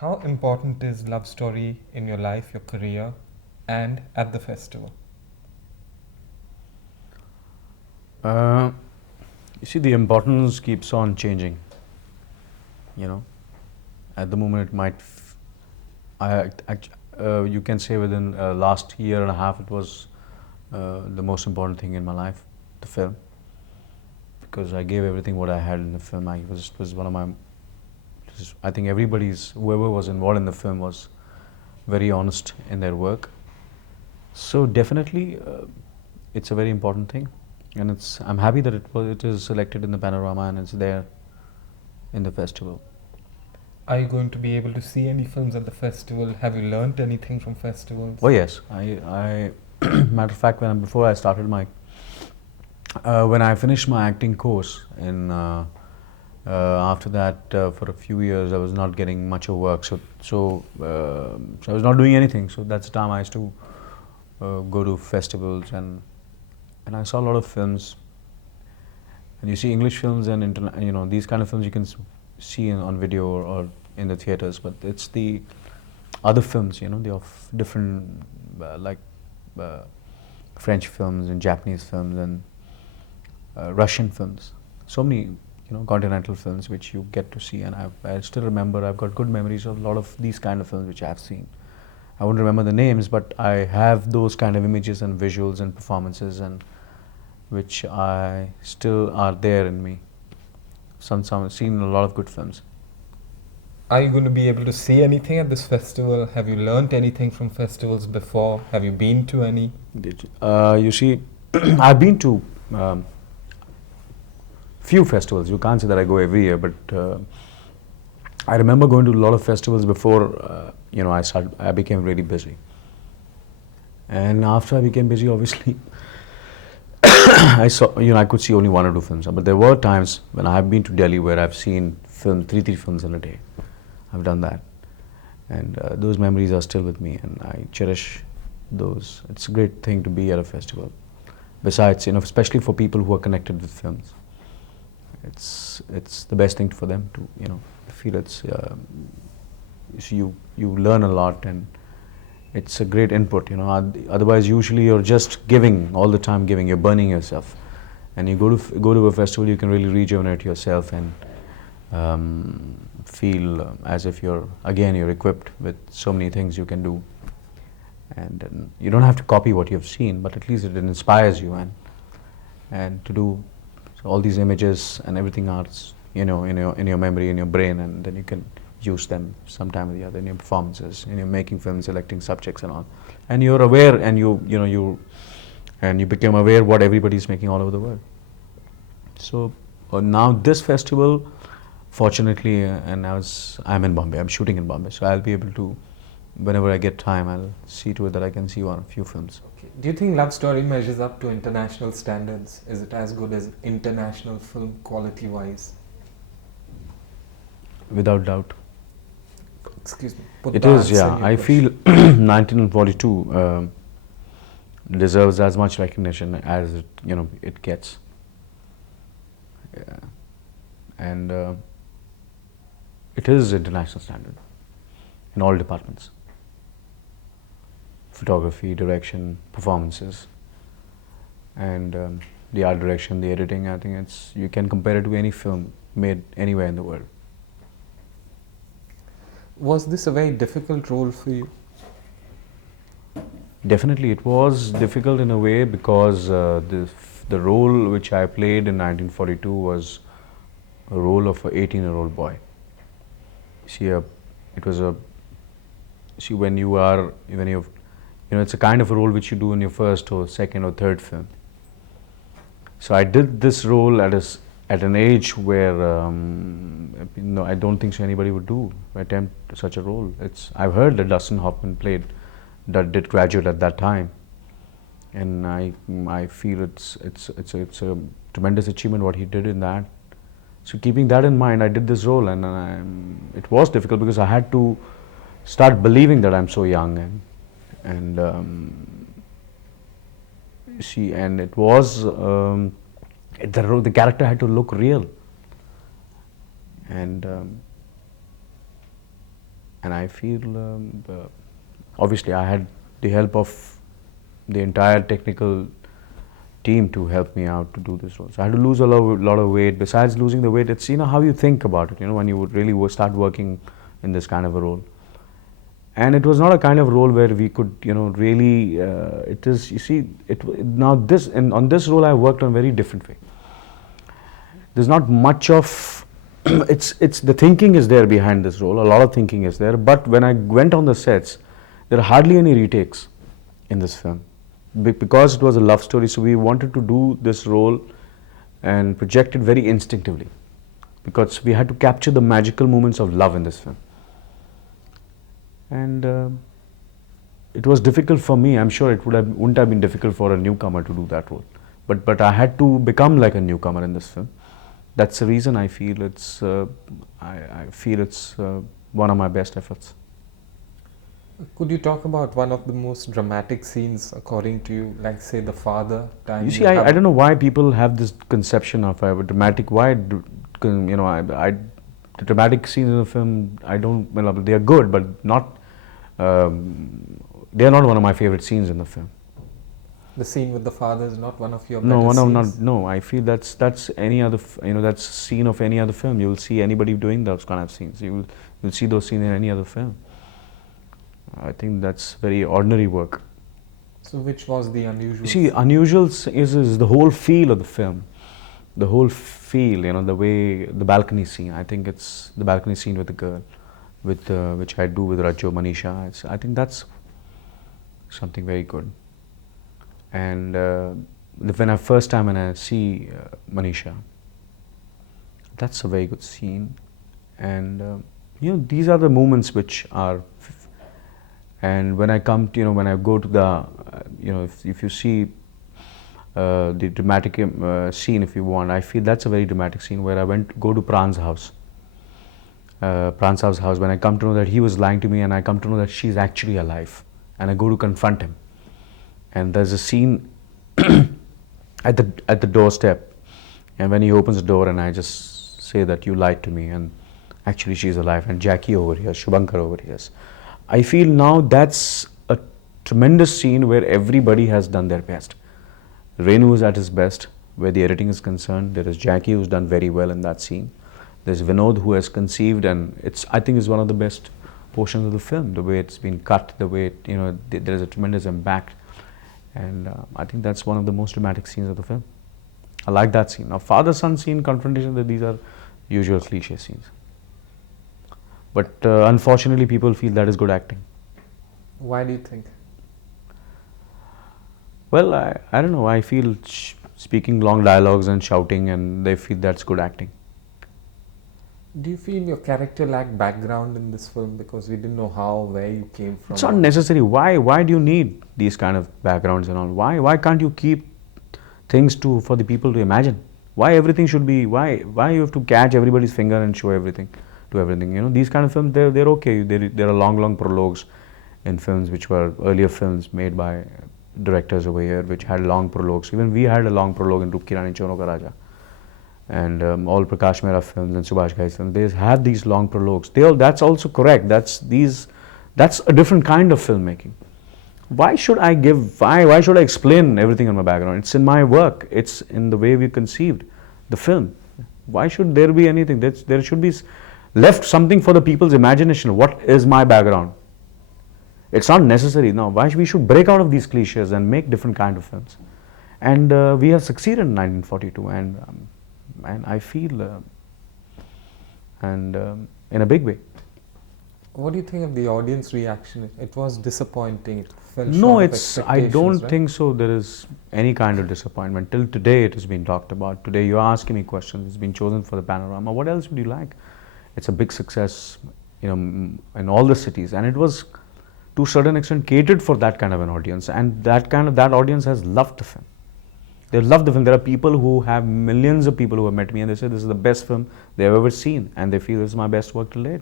How important is love story in your life, your career, and at the festival? Uh, you see, the importance keeps on changing. You know, at the moment, it might. You can say within last year and a half, it was the most important thing in my life, the film, because I gave everything what I had in the film. I was one of my. I think whoever was involved in the film was very honest in their work. So definitely, it's a very important thing, and I'm happy that it is selected in the panorama and it's there in the festival. Are you going to be able to see any films at the festival? Have you learnt anything from festivals? Oh yes, I matter of fact, before I started my when I finished my acting course in after that, for a few years I was not getting much of work, so I was not doing anything. So that's the time I used to go to festivals, and I saw a lot of films. And you see English films and these kind of films you can see on video or in the theaters, but it's the other films, they of different like uh, French films and Japanese films and Russian films. So many continental films which you get to see, and I still remember. I've got good memories of a lot of these kind of films which I've seen. I won't remember the names, but I have those kind of images and visuals and performances, and which I still are there in me. Some seen a lot of good films. Are you going to be able to see anything at this festival? Have you learnt anything from festivals before? Have you been to any? You see, I've been to few festivals. You can't say that I go every year, but I remember going to a lot of festivals before I became really busy. And after I became busy, obviously, I could see only one or two films. But there were times when I have been to Delhi where I've seen three films in a day. I've done that, and those memories are still with me, and I cherish those. It's a great thing to be at a festival. Besides, especially for people who are connected with films, it's the best thing for them to feel. You learn a lot, and it's a great input. Otherwise, usually you're just giving all the time, giving. You're burning yourself, and you go to a festival, you can really rejuvenate yourself and feel as if you're equipped with so many things you can do, and you don't have to copy what you've seen, but at least it inspires you and to do all these images and everything else, in your memory, in your brain, and then you can use them sometime or the other in your performances, in your making films, selecting subjects and all, and you're aware, and you become aware what everybody's making all over the world. So now this festival, fortunately, and I'm in Bombay. I'm shooting in Bombay, so I'll be able to, whenever I get time, I'll see to it that I can see a few films. Okay. Do you think Love Story measures up to international standards? Is it as good as international film quality-wise? Without doubt. Excuse me. It is, yeah. I feel 1942 deserves as much recognition as it gets, and it is international standard in all departments: photography, direction, performances, and the art direction, the editing. I think you can compare it to any film made anywhere in the world. Was this a very difficult role for you? Definitely, it was difficult in a way because the role which I played in 1942 was a role of an 18-year-old boy. See, when it's a kind of a role which you do in your first or second or third film. So I did this role at an age where I don't think so anybody would attempt such a role. I've heard that Dustin Hoffman did graduate at that time, and I feel it's a tremendous achievement what he did in that. So keeping that in mind, I did this role, and it was difficult because I had to start believing that I'm so young, and it was the character had to look real, and and I feel obviously I had the help of the entire technical team to help me out to do this role. So I had to lose a lot of weight. Besides losing the weight, it's how you think about it. When you would really start working in this kind of a role. And it was not a kind of role where we could, really. It is. You see, now this and on this role I worked on a very different way. There's not much of. It's the thinking is there behind this role. A lot of thinking is there. But when I went on the sets, there are hardly any retakes in this film, because it was a love story. So we wanted to do this role and project it very instinctively, because we had to capture the magical moments of love in this film. And it was difficult for me. I'm sure it wouldn't have been difficult for a newcomer to do that role. But I had to become like a newcomer in this film. That's the reason I feel it's one of my best efforts. Could you talk about one of the most dramatic scenes according to you, like say the father time? You see, I don't know why people have this conception of a dramatic. The dramatic scenes in the film, they are good, but not. They are not one of my favorite scenes in the film. The scene with the father is not one of your scenes? No, I feel that's any other. That's a scene of any other film. You will see anybody doing those kind of scenes. You'll see those scenes in any other film. I think that's very ordinary work. So which was the unusual? You see, unusual is the whole feel of the film. The whole feel, the way, the balcony scene. I think it's the balcony scene with the girl, which I do with Rajo, Manisha. I think that's something very good. And when I see Manisha, that's a very good scene. And these are the moments which are. And when I come to, when I go to the, if you see the dramatic scene, if you want, I feel that's a very dramatic scene where I go to Pran's house. Pran's house, when I come to know that he was lying to me, and I come to know that she's actually alive, and I go to confront him. And there's a scene at the doorstep, and when he opens the door, and I just say that you lied to me, and actually she's alive, and Jackie over here, Shubhankar over here. I feel now that's a tremendous scene where everybody has done their best. Renu is at his best where the editing is concerned. There is Jackie who's done very well in that scene. There's Vinod who has conceived, and I think it's one of the best portions of the film. The way it's been cut, the way there is a tremendous impact, and I think that's one of the most dramatic scenes of the film. I like that scene. Now, father-son scene, confrontation, these are usual cliche scenes. But unfortunately, people feel that is good acting. Why do you think? Well, I don't know. I feel speaking long dialogues and shouting, and they feel that's good acting. Do you feel your character lacked background in this film because we didn't know where you came from? It's not necessary. Why do you need these kind of backgrounds and all? Why can't you keep things for the people to imagine? Why everything should be? Why you have to catch everybody's finger and show everything? To everything, these kind of films, they're okay. There are long prologues in films which were earlier films made by directors over here, which had long prologues. Even we had a long prologue in Rup Ki Rani Choron Ka Raja, and all Prakash Mehra films and Subhash Ghai's films. They have these long prologues. That's also correct. That's a different kind of filmmaking. Why should I explain everything on my background? It's in my work. It's in the way we conceived the film. Why should there be anything? There should be left something for the people's imagination. What is my background? It's not necessary. No, we should break out of these cliches and make different kind of films. And we have succeeded in 1942, and I feel, in a big way. What do you think of the audience reaction? It was disappointing. It fell No, short of expectations, I don't right? think so. There is any kind of disappointment. Till today, it has been talked about. Today, you are asking me questions. It's been chosen for the panorama. What else would you like? It's a big success, in all the cities, and it was, to a certain extent, catered for that kind of an audience, and that audience has loved the film. They love the film. There are people who have millions of people who have met me, and they say this is the best film they've ever seen, and they feel this is my best work till date.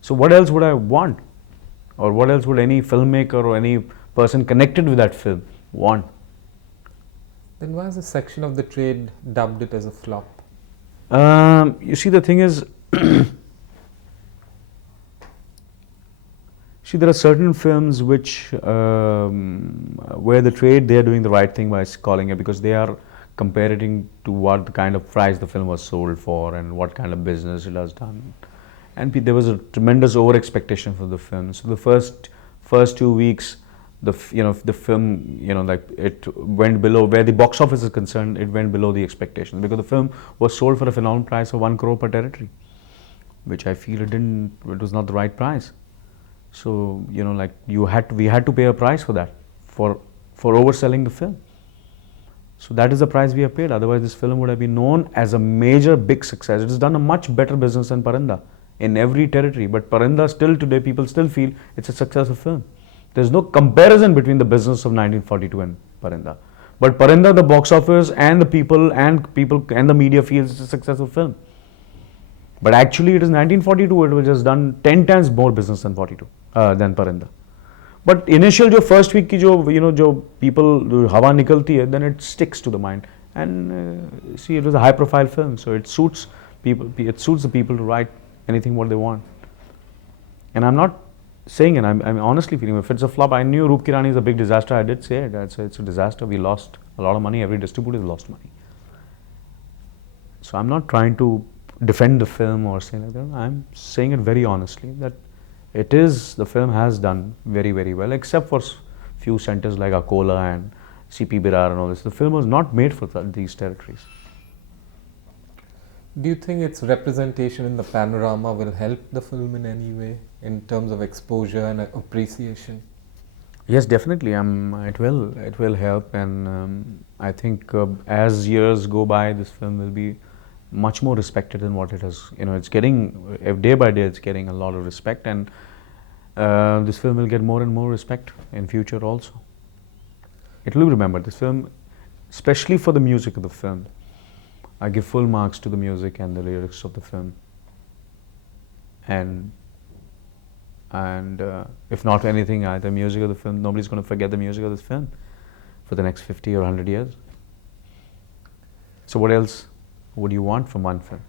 So what else would I want, or what else would any filmmaker or any person connected with that film want? Then why is a section of the trade dubbed it as a flop? You see, the thing is, See, there are certain films which where the trade, they are doing the right thing by calling it, because they are comparing to what the kind of price the film was sold for and what kind of business it has done. And there was a tremendous over expectation for the film. So the first 2 weeks, the film, like, it went below, where the box office is concerned, it went below the expectations, because the film was sold for a phenomenal price of 1 crore per territory, which I feel it was not the right price. So, like, we had to pay a price for that, for overselling the film. So that is the price we have paid. Otherwise, this film would have been known as a major big success. It has done a much better business than Parinda in every territory. But Parinda, still today, people still feel it's a successful film. There's no comparison between the business of 1942 and Parinda. But Parinda, the box office and the people and the media feels it's a successful film. But actually, it is 1942. It has done 10 times more business than than Parinda. But initial जो first week की जो people हवा निकलती है, then it sticks to the mind. And see, it was a high profile film, so it suits people. It suits the people to write anything what they want. And I'm not saying it. I'm honestly feeling, if it's a flop, I knew Roop Ki Rani is a big disaster. I did say it. It's a disaster. We lost a lot of money. Every distributor lost money. So I'm not trying to defend the film or say like that. I'm saying it very honestly that the film has done very, very well, except for few centers like Akola and CP Birar and all this. The film was not made for these territories. Do you think its representation in the panorama will help the film in any way in terms of exposure and appreciation? Yes, definitely. It will help, and I think as years go by, this film will be much more respected than what it has. It's getting, day by day, it's getting a lot of respect, and this film will get more and more respect in future also. It will be remembered. This film, especially for the music of the film, I give full marks to the music and the lyrics of the film. And if not anything, the music of the film, nobody's going to forget the music of this film for the next 50 or 100 years. So what else would you want from one film?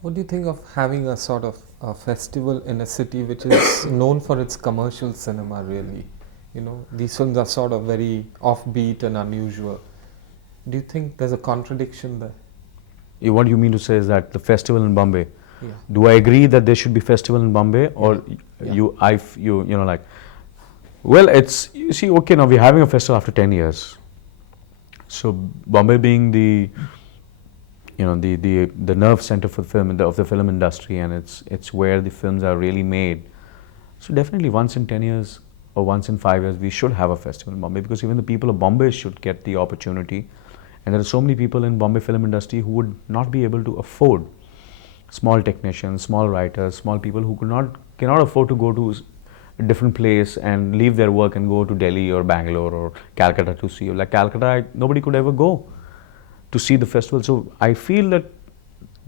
What do you think of having a sort of a festival in a city which is known for its commercial cinema, really? These films are sort of very offbeat and unusual. Do you think there's a contradiction there? What you mean to say is that the festival in Bombay, yeah. Do I agree that there should be festival in Bombay, or yeah. well, it's, you see, okay, now we're having a festival after 10 years. So Bombay being the nerve center for film of the film industry, and it's where the films are really made. So definitely once in 10 years or once in 5 years we should have a festival in Bombay, because even the people of Bombay should get the opportunity. And there are so many people in Bombay film industry who would not be able to afford, small technicians, small writers, small people who cannot afford to go to a different place and leave their work and go to Delhi or Bangalore or Calcutta to see. Like Calcutta, nobody could ever go to see the festival. So I feel that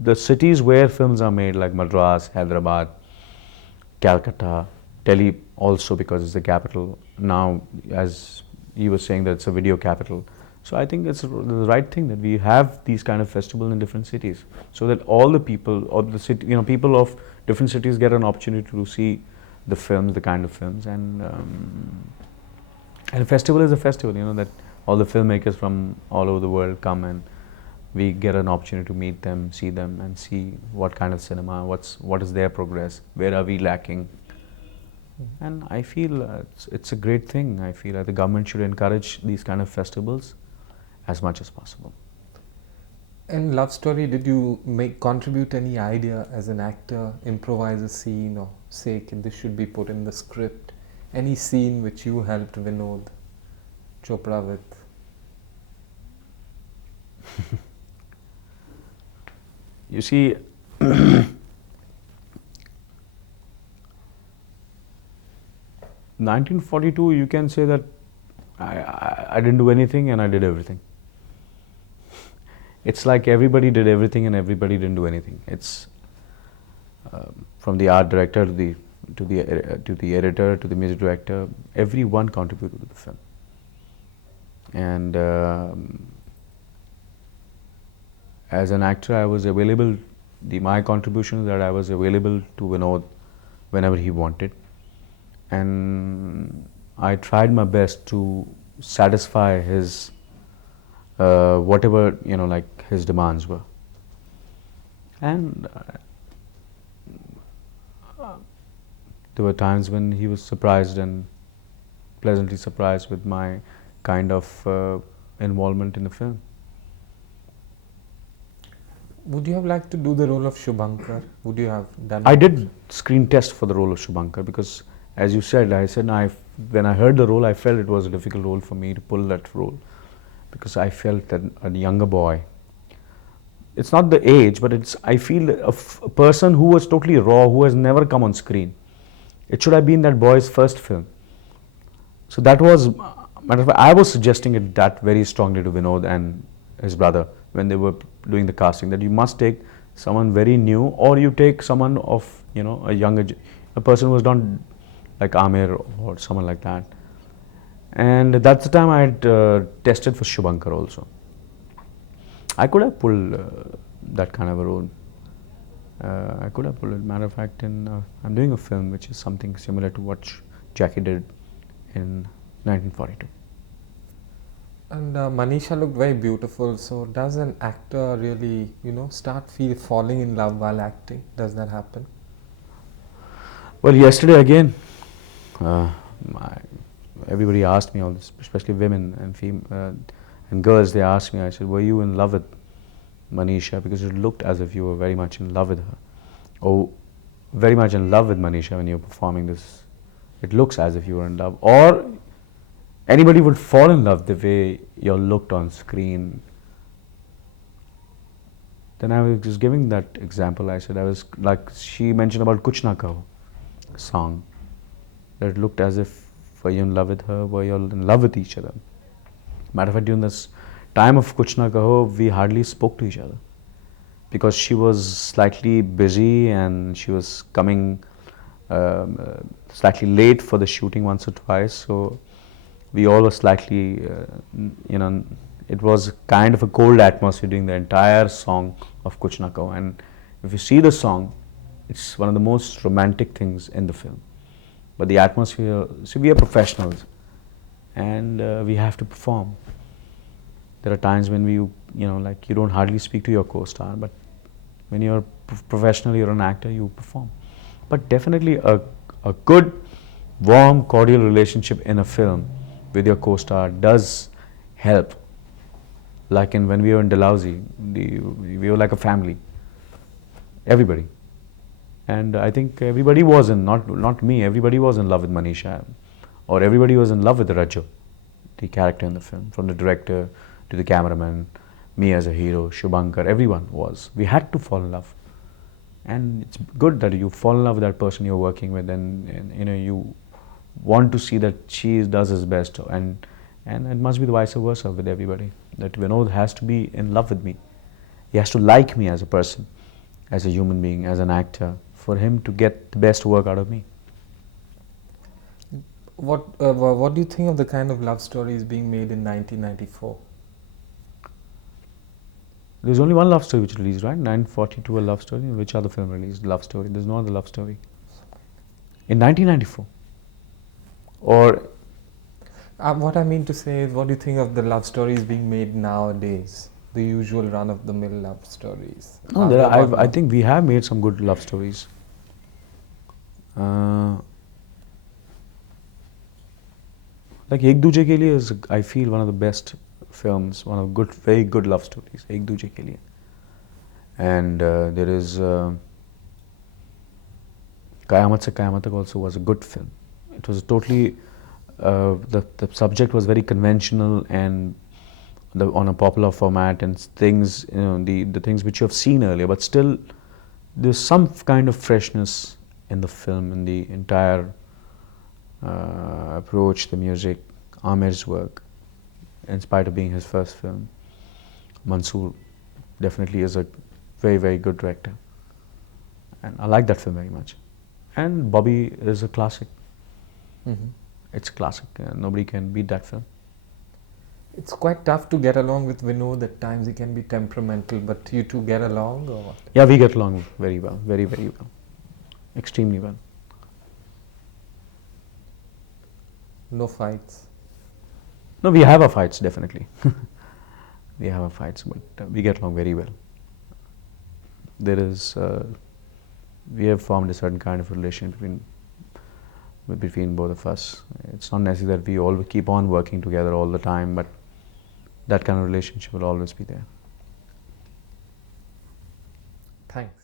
the cities where films are made, like Madras, Hyderabad, Calcutta, Delhi also, because it's the capital now, as you were saying, that it's a video capital. So I think it's the right thing that we have these kind of festivals in different cities, so that all the people, or the city, people of different cities get an opportunity to see the films, the kind of films, and a festival is a festival. That all the filmmakers from all over the world come, and we get an opportunity to meet them, see them, and see what kind of cinema, what is their progress, where are we lacking. And I feel it's a great thing. I feel that the government should encourage these kind of festivals as much as possible. In Love Story, did you contribute any idea as an actor, improvise a scene, or say this should be put in the script? Any scene which you helped Vinod Chopra with? You see, 1942, you can say that I didn't do anything and I did everything. It's like everybody did everything and everybody didn't do anything. It's from the art director to the editor to the music director, everyone contributed to the film. And as an actor, I was available. My contribution is that I was available to Vinod whenever he wanted. and I tried my best to satisfy his whatever like his demands were. And there were times when he was surprised and pleasantly surprised with my kind of involvement in the film. Would you have liked to do the role of Shubhankar? Would you have done I it? did screen test for the role of Shubhankar because, as you said, when I heard the role, I felt it was a difficult role for me to pull that role because I felt that a younger boy. It's not the age, but I feel a person who was totally raw, who has never come on screen. It should have been that boy's first film. So that was, matter of fact, I was suggesting it that very strongly to Vinod and his brother when they were doing the casting, that you must take someone very new, or you take someone of a person who has done like Amir or someone like that. And that's the time I had tested for Shubhankar also. I could have pulled that kind of a role. I could have pulled it. Matter of fact, I'm doing a film which is something similar to what Jackie did in 1942. And Manisha looked very beautiful. So does an actor really, falling in love while acting? Does that happen? Well, yesterday again, everybody asked me all this, especially women and girls. They asked me. I said, "Were you in love with Manisha?" Because it looked as if you were very much in love with her, or very much in love with Manisha when you're performing this. It looks as if you were in love, or anybody would fall in love the way you're looked on screen. Then I was just giving that example. I said, I was like, she mentioned about Kuch Na Kaho song, that it looked as if were you in love with her, were you in love with each other. Matter of fact, during this time of Kuch Na Kaho, we hardly spoke to each other because she was slightly busy and she was coming slightly late for the shooting once or twice. So we all were slightly, it was kind of a cold atmosphere during the entire song of Kuch Na Kaho. And if you see the song, it's one of the most romantic things in the film. But the atmosphere, see, we are professionals and we have to perform. There are times when you don't hardly speak to your co-star, but when you're professional, you're an actor, you perform. But definitely a good, warm, cordial relationship in a film with your co-star does help. Like when we were in Dalhousie, we were like a family, everybody. And I think everybody was not me, everybody was in love with Manisha, or everybody was in love with Raju, the character in the film, from the director to the cameraman, me as a hero, Shubhankar, everyone was. We had to fall in love. And it's good that you fall in love with that person you're working with, and you want to see that she does his best, and it must be the vice versa with everybody, that Vinod has to be in love with me. He has to like me as a person, as a human being, as an actor, for him to get the best work out of me. What do you think of the kind of love stories being made in 1994? There's only one love story which released, right? 942, a love story. Which other film released love story? There's no other love story. In 1994. Or what I mean to say is, what do you think of the love stories being made nowadays? The usual run-of-the-mill love stories. no, I think we have made some good love stories. Like Ek Duje Ke Liye is, I feel, one of the best films, one of very good love stories. Ek Duje Ke Liye. And there is Qayamat Se Qayamat Tak also was a good film. It was totally, the subject was very conventional and on a popular format and things, the things which you have seen earlier, but still there's some kind of freshness in the film, in the entire approach, the music, Amir's work, in spite of being his first film. Mansoor definitely is a very, very good director. And I like that film very much. And Bobby is a classic. Mm-hmm. It's a classic. Nobody can beat that film. It's quite tough to get along with Vinod. At times he can be temperamental, but you two get along, or what? Yeah, we get along very well, very, very well, extremely well. No fights. No, we have our fights, definitely. We have our fights, but we get along very well. There is, we have formed a certain kind of relation between both of us. It's not necessary that we all keep on working together all the time, but that kind of relationship will always be there. Thanks.